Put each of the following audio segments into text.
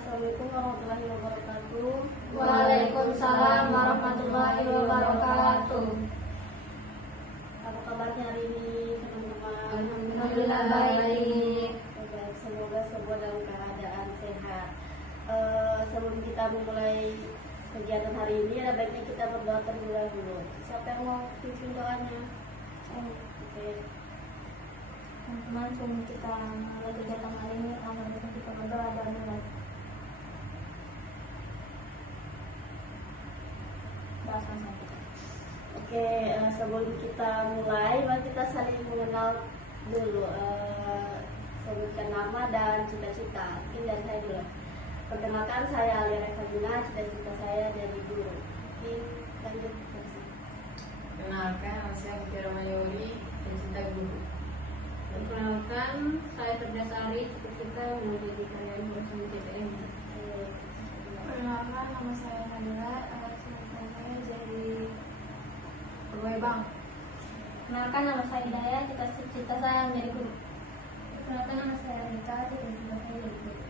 Assalamualaikum warahmatullahi wabarakatuh. Waalaikumsalam warahmatullahi wabarakatuh. Apa kabarnya hari ini teman-teman? Alhamdulillah baik. Baik, semoga semua dalam keadaan sehat. Sebelum kita memulai kegiatan hari ini, ada baiknya kita berdoa terlebih dahulu. Siapa yang mau pimpin doanya? Oke. Teman-teman, sebelum kita mulai kegiatan hari ini, alhamdulillah kita berdoa dan mulai. Oke, sebelum kita mulai, mari kita saling mengenal dulu. Sebutkan nama dan cita-cita. Mungkin dari saya dulu. Perkenalkan, saya Alia Revagina, cita-cita saya jadi guru. Mungkin lanjut. Perkenalkan, saya Mutiara Mayori, pencinta guru. Perkenalkan, saya Terdasari, cita-cita menjadi karyawan bersama CPM. Perkenalkan, nama saya Nadila, cita-cita saya jadi pegawai bank. Perkenalkan, nama saya Hidayah, cita-cita saya menjadi guru. Perkenalkan, nama saya Rika, cita-cita saya jadi guru.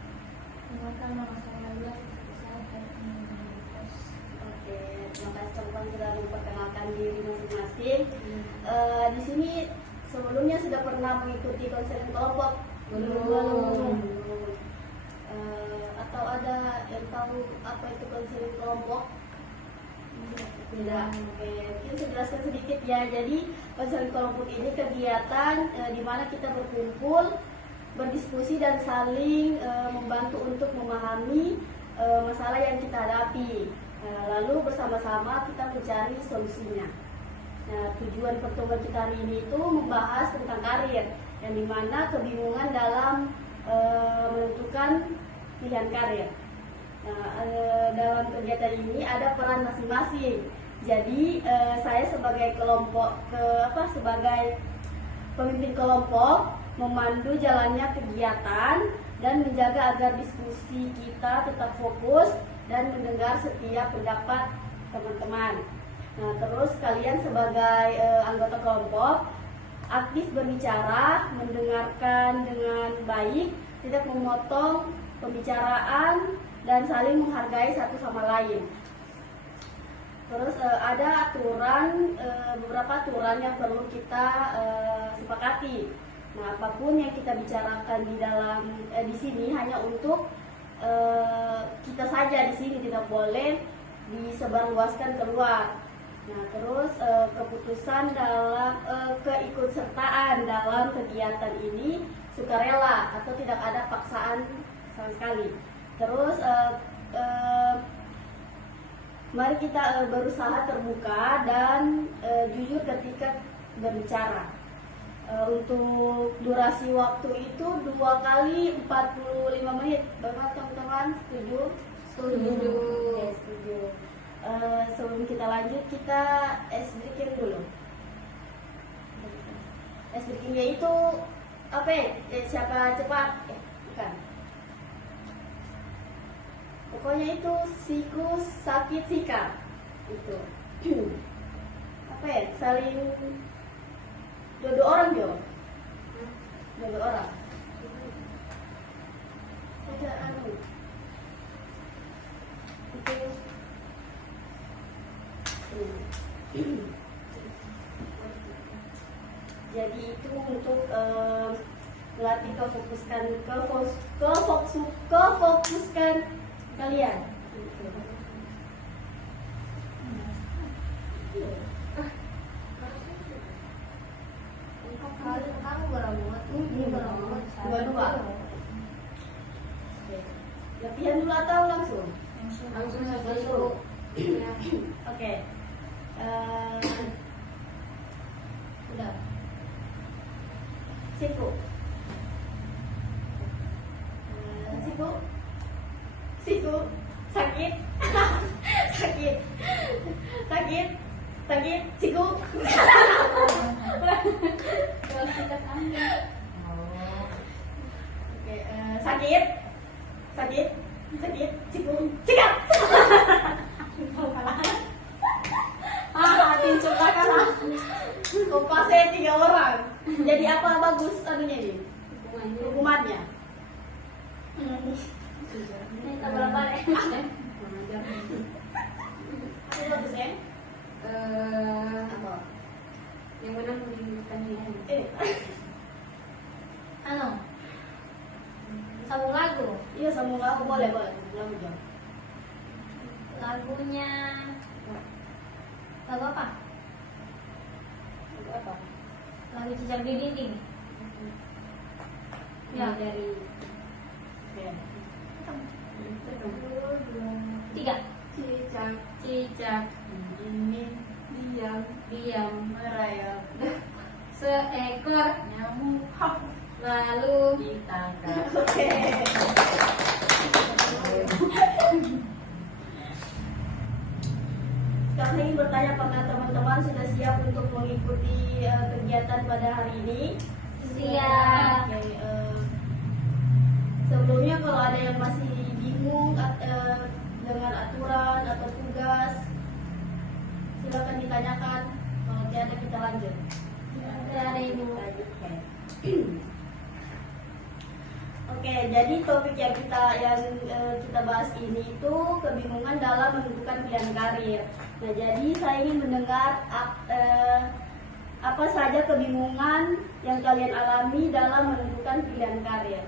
Perkenalkan, nama saya Nadila, cita-cita saya menjadi bos. Oke, terima kasih teman-teman sudah memperkenalkan diri masing-masing. Di sini sebelumnya sudah pernah mengikuti konseling kelompok? Belum. Atau ada yang tahu apa itu konseling kelompok? Tidak. Oke, mungkin saya jelaskan sedikit ya. Jadi konseling kelompok ini kegiatan di mana kita berkumpul, berdiskusi dan saling membantu untuk memahami masalah yang kita hadapi. Lalu bersama-sama kita mencari solusinya. Nah, tujuan pertemuan kita hari ini itu membahas tentang karir, yang dimana kebingungan dalam menentukan pilihan karir. Nah, dalam kegiatan ini ada peran masing-masing. Jadi saya sebagai sebagai pemimpin kelompok memandu jalannya kegiatan dan menjaga agar diskusi kita tetap fokus dan mendengar setiap pendapat teman-teman. Nah, terus kalian sebagai anggota kelompok aktif berbicara, mendengarkan dengan baik, tidak memotong pembicaraan dan saling menghargai satu sama lain. Terus ada aturan, beberapa aturan yang perlu kita sepakati. Nah, apapun yang kita bicarakan di sini hanya untuk kita saja di sini, tidak boleh disebarluaskan keluar. Nah, terus keputusan dalam keikutsertaan dalam kegiatan ini sukarela atau tidak ada paksaan sama sekali. Terus mari kita berusaha terbuka dan jujur ketika berbicara. Untuk durasi waktu itu 2 kali 45 menit. Bapak teman-teman setuju? Setuju. Oke, setuju. Sebelum kita lanjut, kita ice breaking dulu. Ice breakingnya itu apa ya? Siapa cepat? Bukan. Pokoknya itu siku sakit sika. Itu. Apa ya? Saling dua orang jo. Dua orang. Ada itu. Jadi itu untuk melatih kefokuskan kalian. Kamu beramot, ini beramot. Dua-dua. Latihan dulu atau langsung? Langsung saja dulu. Oke. Udah. Siku. Siku. Sakit. Sakit. Siku. Oke, sakit. Siku. Sikat. Hati coba kalah. Kompasnya 3 orang. Jadi apa bagus anunya ini? Hukumannya. bolak balik. Mengajar. Aku bagus ya. Apa? Yang menang menunjukkan nilai. Anu, sambung lagu. Iya sambung aku boleh boleh. Lagu jam. Lagunya lagu apa? Lagu apa? Lagu Cicak di Dinding. Ya. Dari. Oke. Tiga. Cicak, cicak, ini diam, diam merayap. Seekor Nyamuk, hap, lalu ditangkap. Oke. Sekarang ingin bertanya apakah teman-teman sudah siap untuk mengikuti kegiatan pada hari ini? Siap. Oke, sebelumnya kalau ada yang masih bingung dengan aturan atau tugas, silakan ditanyakan. Kalau tidak kita lanjut. dari Ibu. Oke, jadi topik yang kita bahas ini itu kebingungan dalam menentukan pilihan karir. Nah, jadi saya ingin mendengar apa saja kebingungan yang kalian alami dalam menentukan pilihan karir.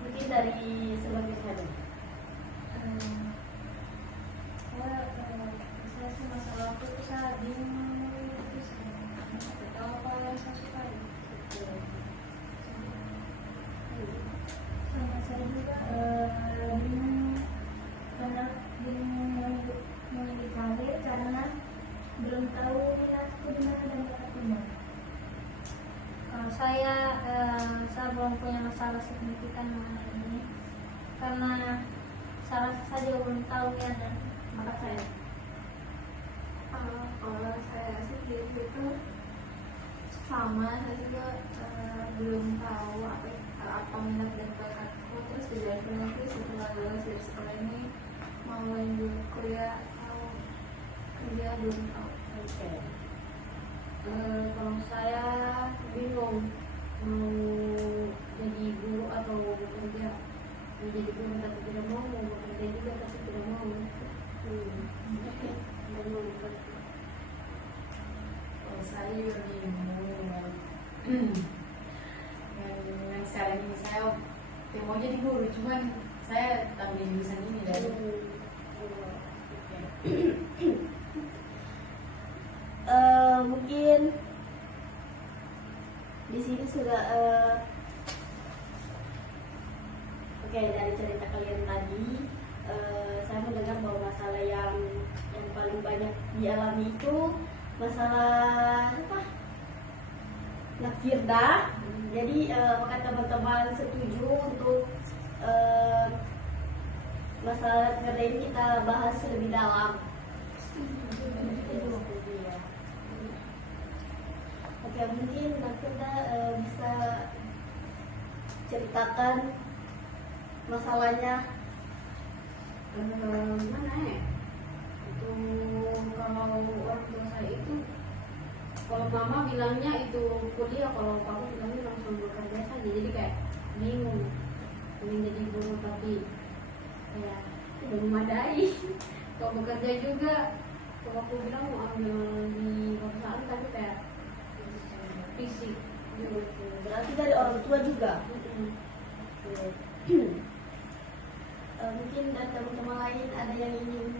Mungkin dari sebelumnya saja. Saya sih masalah waktu itu saya bingung tahu apa yang saya sukai. Sama saya juga bingung karena bingung memilih karir karena belum tahu minatku di mana dan bakatku di mana. Kalau saya belum punya masalah signifikan mengenai ini karena saya juga belum tahu minat dan bakat saya. Kalau saya sih itu sama, saya juga belum tahu apa minat dan bakatku. Terus dijelasin lagi setelah lulus dari sekolah ini mau lanjut kuliah atau kerja belum tahu. Oke. Kalau saya bingung mau jadi guru atau bekerja. Mau jadi guru tapi tidak mau bekerja juga tapi tidak mau. Oke. Kalau saya juga bingung. Yang sekarang ini saya mau jadi guru, cuman saya tak bisa ini dari. Mungkin di sini sudah oke, dari cerita kalian tadi saya mendengar bahwa masalah yang paling banyak dialami itu masalah apa? Nakfirda. Jadi apakah teman-teman setuju untuk masalah nakfirda ini kita bahas lebih dalam? Oke, mungkin nakfirda bisa ceritakan masalahnya. Mana ya? Itu kalau orang tua saya itu, kalau mama bilangnya itu kuliah, kalau papa bilangnya langsung bekerja saja. Jadi kayak bingung, ingin jadi guru tapi kayak belum memadai. Kalau bekerja juga, kalau aku bilang mau ambil di perusahaan tapi kayak fisik. Berarti dari orang tua juga. Mungkin dari teman-teman lain ada yang ingin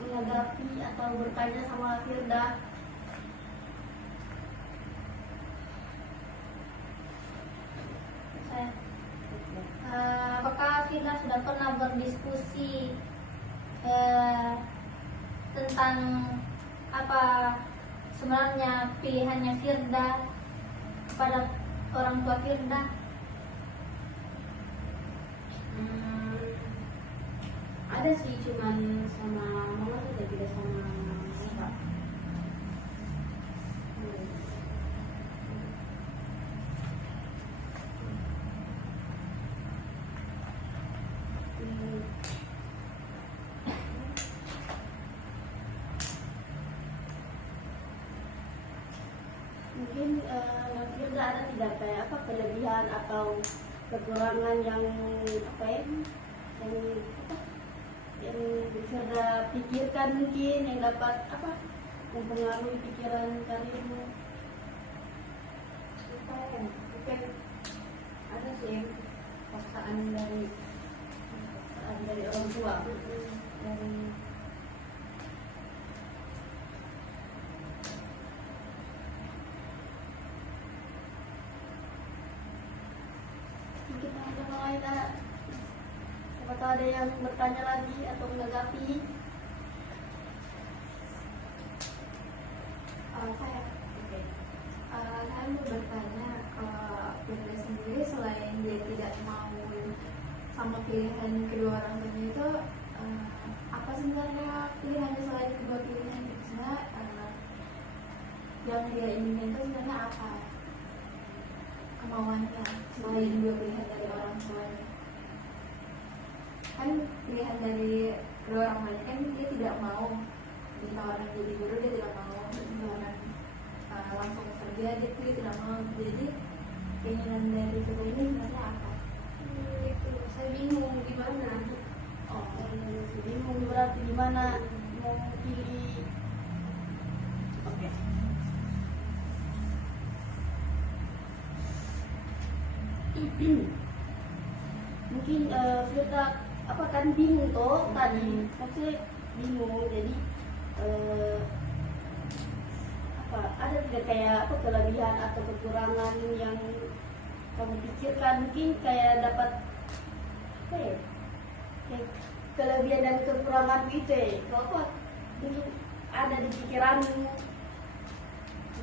menanggapi atau bertanya sama Firda. Saya. Apakah Firda sudah pernah berdiskusi tentang apa sebenarnya pilihannya Firda kepada orang tua Firda? Ada sih, cuman sama mama saja, tidak sama bapak. Mungkin Firda ada tidak kayak apa kelebihan atau kekurangan yang apa ya? Yang apa? yang Firda pikirkan mungkin yang dapat apa mempengaruhi pikiran karirmu? Apa ya? Mungkin ada sih paksaan dari Orang tua. dari Mungkin teman-teman lain ada, siapa tahu ada yang bertanya lagi atau menanggapi. Saya, saya mau bertanya, Firda sendiri selain dia tidak mau sama pilihan kedua orang tuanya itu, apa sebenarnya pilihannya selain kedua pilihan itu sebenarnya, yang dia inginkan itu sebenarnya apa kemauannya selain dua pilihan dari orang tuanya? Kan pilihan dari kedua orang tuanya kan dia tidak mau ditawarkan jadi guru, dia tidak mau ditawarkan langsung kerja, dia tidak mau. Jadi keinginan dari kedua ini sebenarnya apa? itu saya bingung gimana. Oh, bingung berarti gimana mau pilih. Oke. Mungkin Firda apa kan bingung toh tadi, maksudnya bingung jadi apa ada tidak kayak apa kelebihan atau kekurangan yang kamu pikirkan, mungkin kayak dapat apa ya, kayak kelebihan dan kekurangan gitu ya, kalau apa mungkin ada di pikiranmu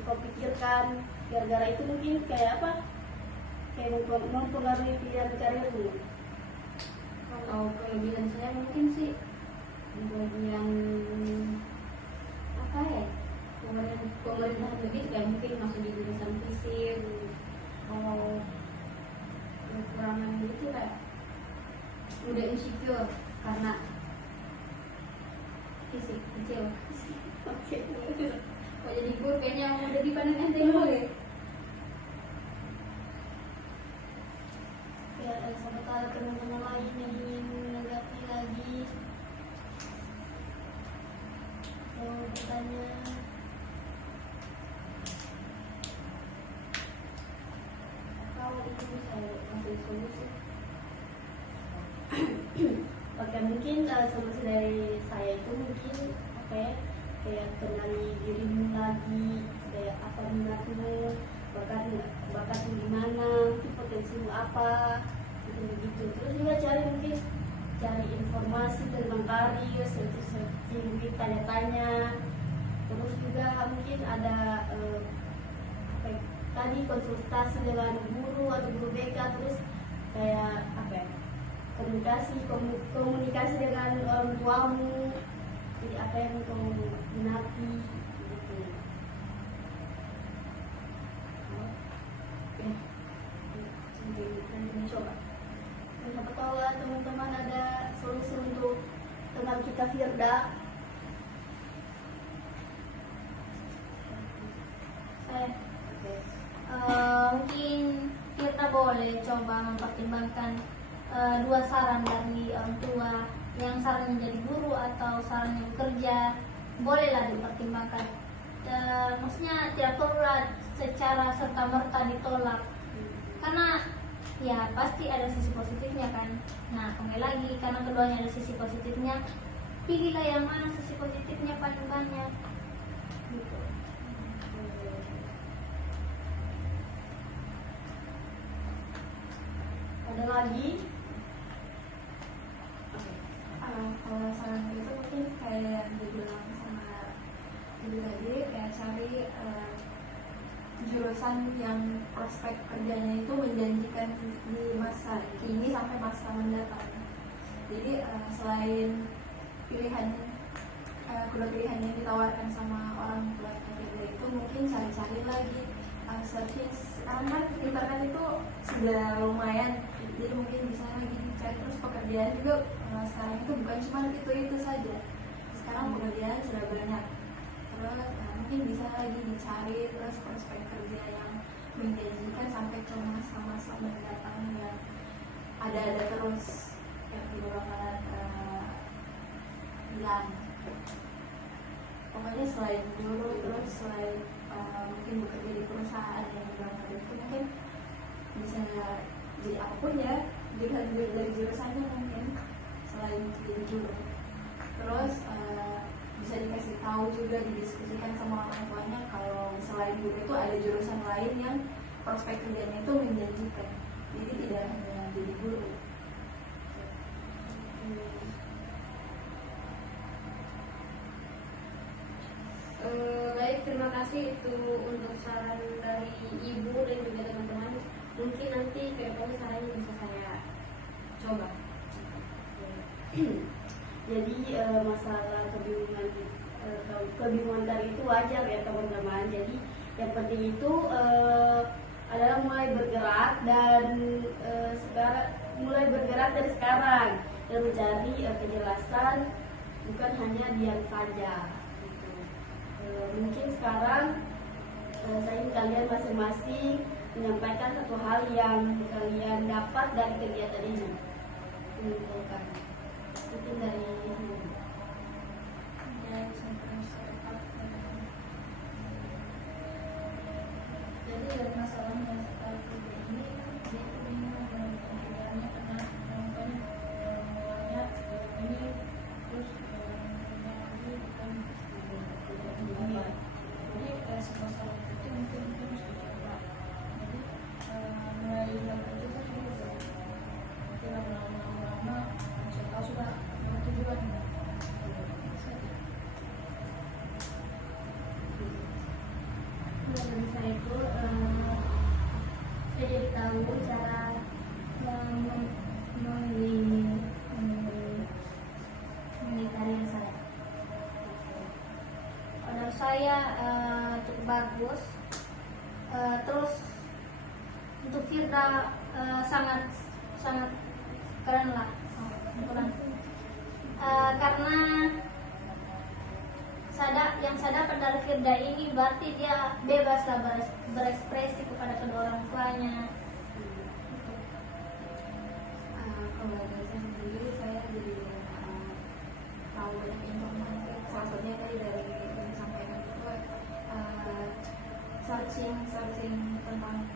kau pikirkan gara-gara itu mungkin kayak apa, kayak mempengaruhi pilihan karirmu. Kalau kelebihan saya mungkin sih di bagian apa ya, pemerintahan lebih kayak mungkin masih di jurusan fisik. Kalau kekurangan gitu kayak udah insecure karena fisik kecil. Oke. Kok jadi gue kayaknya udah dipandang enteng banget. Ya, sama tahu teman-teman lain yang ingin menanggapi lagi mau bertanya. Kalau itu bisa kasih solusi. Oke, mungkin solusi dari saya itu mungkin apa ya, kayak kenali dirimu lagi, kayak apa minatmu, bakatmu di mana, mungkin potensimu apa, gitu begitu. Terus juga cari informasi tentang karir, searching, tanya-tanya. Terus juga mungkin ada apa ya, tadi konsultasi dengan guru atau guru BK, terus kayak apa ya, komunikasi dengan orang tuamu, jadi apa yang kamu minati gitu. Oke, nanti coba. Dan siapa tahu lah teman-teman ada solusi untuk tentang kita Firda. Saya Oke. mungkin kita boleh coba mempertimbangkan dua saran dari orang tua, yang sarannya jadi guru atau sarannya bekerja, bolehlah dipertimbangkan. Maksudnya tidak perlulah secara serta-merta ditolak, karena ya pasti ada sisi positifnya kan. Nah, kembali lagi karena keduanya ada sisi positifnya, pilihlah yang mana sisi positifnya paling banyak gitu. Ada lagi? Kalau saran itu mungkin kayak yang dibilang sama ibu tadi, kayak cari jurusan yang prospek kerjanya itu menjanjikan di masa kini sampai masa mendatang. Jadi selain pilihan kedua pilihan yang ditawarkan sama orang tua kita itu, mungkin cari-cari lagi, searching. Sekarang kan internet itu sudah lumayan, jadi mungkin bisa lagi cari terus pekerjaan juga. Sekarang itu bukan cuma itu saja, sekarang pekerjaan sudah banyak. Terus mungkin bisa lagi dicari terus prospek kerja yang menjanjikan sampai ke masa-masa mendatang, yang ada terus, yang tidak bakalan hilang. Pokoknya selain guru, terus selain mungkin bekerja di perusahaan yang berangkat itu mungkin bisa jadi apapun ya, dilihat dari jurusannya mungkin selain jadi guru. Terus bisa dikasih tahu juga, didiskusikan sama orang tuanya kalau selain guru itu ada jurusan lain yang prospek kerjanya itu menjanjikan, jadi tidak hanya jadi guru. Baik, terima kasih itu untuk saran dari ibu dan juga teman-teman. Mungkin nanti ke depannya sarannya bisa saya coba. Jadi masalah kebingungan tadi itu wajar ya teman-teman. Jadi yang penting itu adalah mulai bergerak dan mulai bergerak dari sekarang dan mencari kejelasan, bukan hanya diam saja. Gitu. Mungkin sekarang saya ingin kalian masing-masing menyampaikan satu hal yang kalian dapat dari kegiatan ini. Mengumpulkan. Mungkin dari jadi dari masalahnya seperti ini, dia itu bingung dengan penggunaannya karena mungkin banyak ini terus lagi bukan tidak. Jadi masalah itu mungkin harus dicoba. Jadi mulai dari itu kan juga nanti lama-lama saya tahu sudah tujuan. Dari saya itu saya jadi tahu cara memilih karir saya. Menurut saya cukup bagus. Terus untuk Firda sangat keren lah, karena yang saya dapat dari Firda ini berarti dia bebas lah berekspresi kepada kedua orang tuanya. Kalau dari saya sendiri, saya jadi tahu banyak informasi. Salah satunya tadi dari yang disampaikan itu searching tentang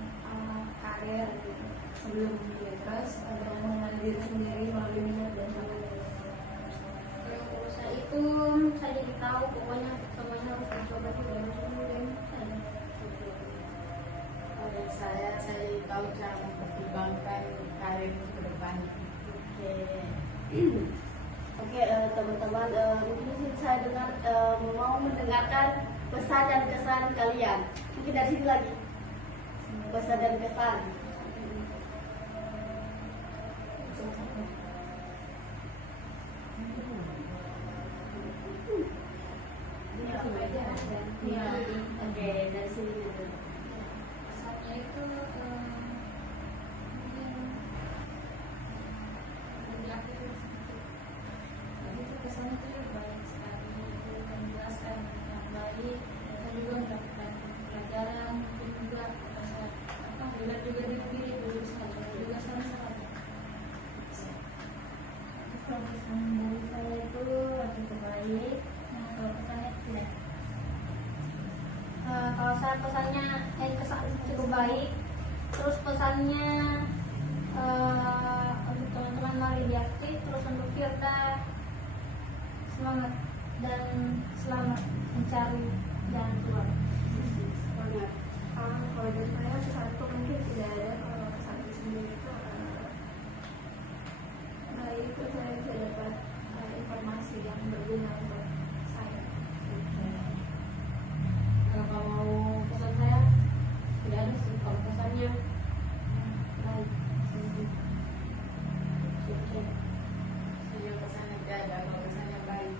karir gitu sebelum memilih, terus dan mengenali diri sendiri melalui minat dan bakat. Kalau saya itu saya jadi tahu pokoknya semuanya harus dicoba juga dan Dari saya tahu cara mempertimbangkan karir ke depan. Oke, teman-teman, mungkin saya mau mendengarkan pesan dan kesan kalian. Mungkin dari sini lagi pesan dan kesan. Oke, dari sini dulu. Pesannya itu mungkin dari aku jadi itu kesannya itu banyak sekali, itu menjelaskan yang baik dan juga mendapatkan pelajaran, mungkin juga lihat juga diri dulu saja juga sama-sama. Kalau pesan dari saya itu cukup baik. Kalau pesannya tidak. Kalau saya pesannya kesan cukup baik, terus pesannya untuk teman-teman mari diaktif, terus untuk Firda semangat dan selamat mencari jalan keluar. Semangat. Kalau dari saya pesanku mungkin tidak ada. Kalau pesanku sendiri itu itu saya bisa dapat informasi yang berguna untuk saya. kalau mau pesan saya tidak ada sih, kalau pesannya baik. Hanya pesannya tidak ada, kalau pesannya baik.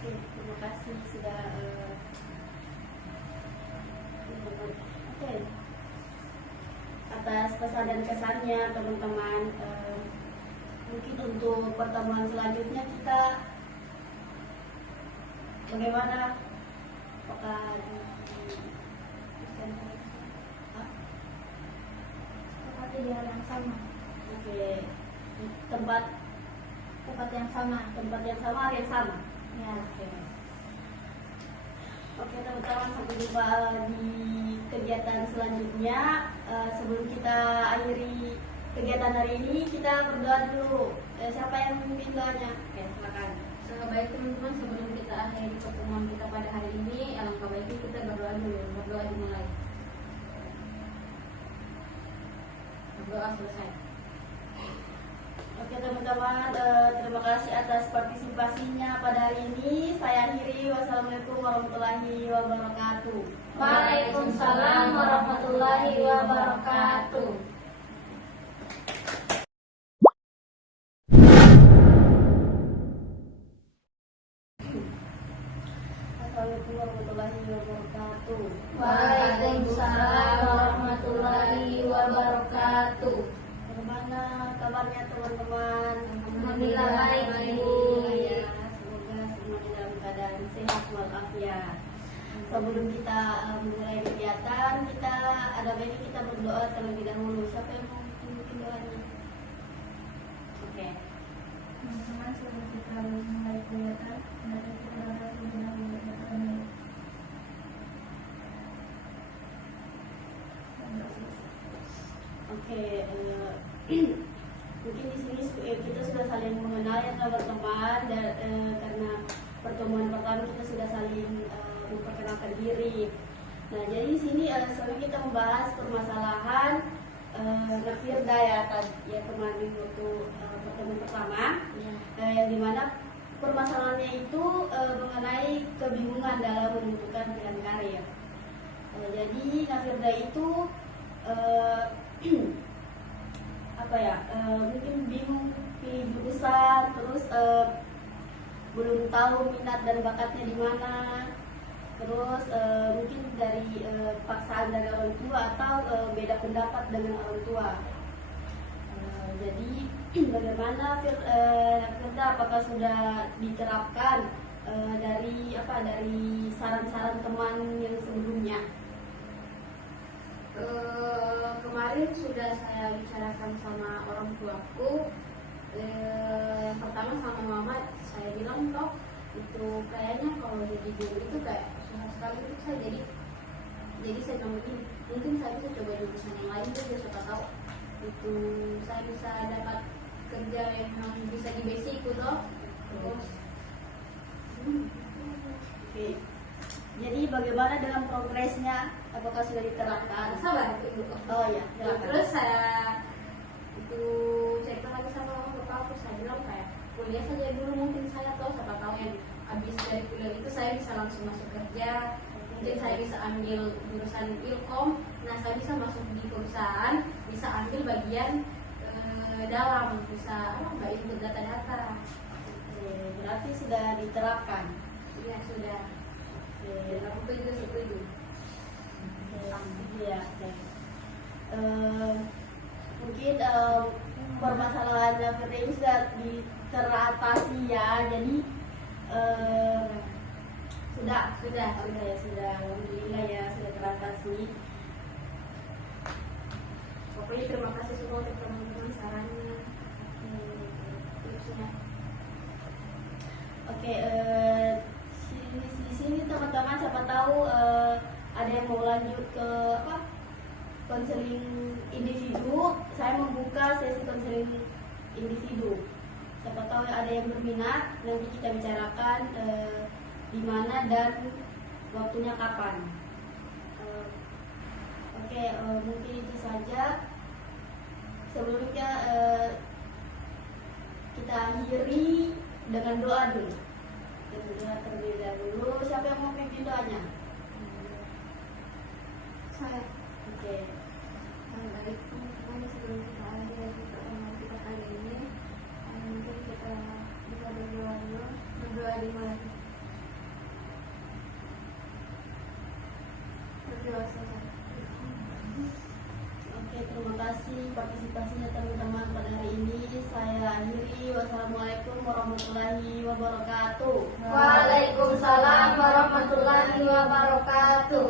Oke, terima kasih sudah oke. Atas pesan dan kesannya teman-teman. Mungkin untuk pertemuan selanjutnya kita bagaimana? Apakah Seperti di hal yang sama. Oke, di tempat tempat yang sama. Tempat yang sama, hari yang sama. Ya. Oke teman-teman, sampai jumpa di kegiatan selanjutnya. Sebelum kita akhiri kegiatan hari ini, kita berdoa dulu. Siapa yang memimpin doanya? Oke, silakan. Baik teman-teman, sebelum kita akhiri pertemuan kita pada hari ini, alangkah baiknya kita berdoa dulu. Berdoa dimulai. Berdoa selesai. Oke teman-teman, terima kasih atas partisipasinya pada hari ini. Saya akhiri. Wassalamualaikum warahmatullahi wabarakatuh. Waalaikumsalam warahmatullahi wabarakatuh. Assalamualaikum warahmatullahi wabarakatuh. Waalaikumsalam warahmatullahi wabarakatuh. Bagaimana kabarnya teman-teman? Alhamdulillah baik, Ibu. Ya, semoga semuanya dalam keadaan sehat walafiat. Sebelum kita mulai kegiatan, kita ada baiknya kita berdoa terlebih dahulu. Siapa yang mau memimpin doanya? Oke. Teman-teman, sebelum kita mulai kegiatan, mari kita berdoa terlebih dahulu. Oke, mungkin di sini kita sudah saling mengenal ya teman-teman, dan karena pertemuan pertama kita sudah saling memperkenalkan diri. Nah, jadi di sini sore kita membahas permasalahan Nafirda ya tadi ya kemarin waktu pertemuan pertama, yang dimana permasalahannya itu mengenai kebingungan dalam menentukan pilihan karir. Jadi Nafirda itu mungkin bingung pilih jurusan, terus belum tahu minat dan bakatnya di mana, terus mungkin dari paksaan dari orang tua atau beda pendapat dengan orang tua. Jadi bagaimana Firda, apakah sudah diterapkan dari saran-saran teman yang sebelumnya? Kemarin sudah saya bicarakan sama orang tuaku. Yang pertama sama mama, saya bilang toh itu kayaknya kalau jadi guru itu kayak susah sekali untuk saya. Jadi saya bilang begini, mungkin saya bisa coba jurusan yang lain tuh, siapa tahu itu saya bisa dapat kerja yang memang bisa di basicku toh. Terus Oke. Jadi bagaimana dengan progresnya? Apakah sudah diterapkan? sabar itu. Oh ya, silakan. Terus saya cerita lagi sama bapakku, saya bilang kayak kuliah saja dulu, mungkin saya tahu siapa tahu yang habis dari kuliah itu saya bisa langsung masuk kerja, mungkin saya bisa ambil jurusan ilkom, nah saya bisa masuk di perusahaan, bisa ambil bagian dalam, bisa input data-data. Oke, berarti sudah diterapkan. Iya sudah. Dan aku setuju. Iya, oke. Mungkin permasalahan Firda ini sudah teratasi ya. Jadi sudah alhamdulillah ya, sudah teratasi. Pokoknya terima kasih semua untuk teman-teman sarannya, tipsnya. Oke, di sini teman-teman siapa tahu ada yang mau lanjut ke konseling individu. Saya membuka sesi konseling individu. Siapa tahu ada yang berminat, nanti kita bicarakan di mana dan waktunya kapan. Oke, mungkin itu saja. Sebelumnya kita akhiri dengan doa dulu. Doa terlebih dahulu. Siapa yang mau pimpin doanya? Saya Oke. baik teman-teman, sebelum kita akhiri pertemuan kita kali ini, mungkin kita bisa berdoa dulu. Berdoa dimulai. Berdoa saja. Oke, terima kasih partisipasinya teman-teman pada hari ini. Saya akhiri. Wassalamualaikum warahmatullahi wabarakatuh. Waalaikumsalam warahmatullahi wabarakatuh.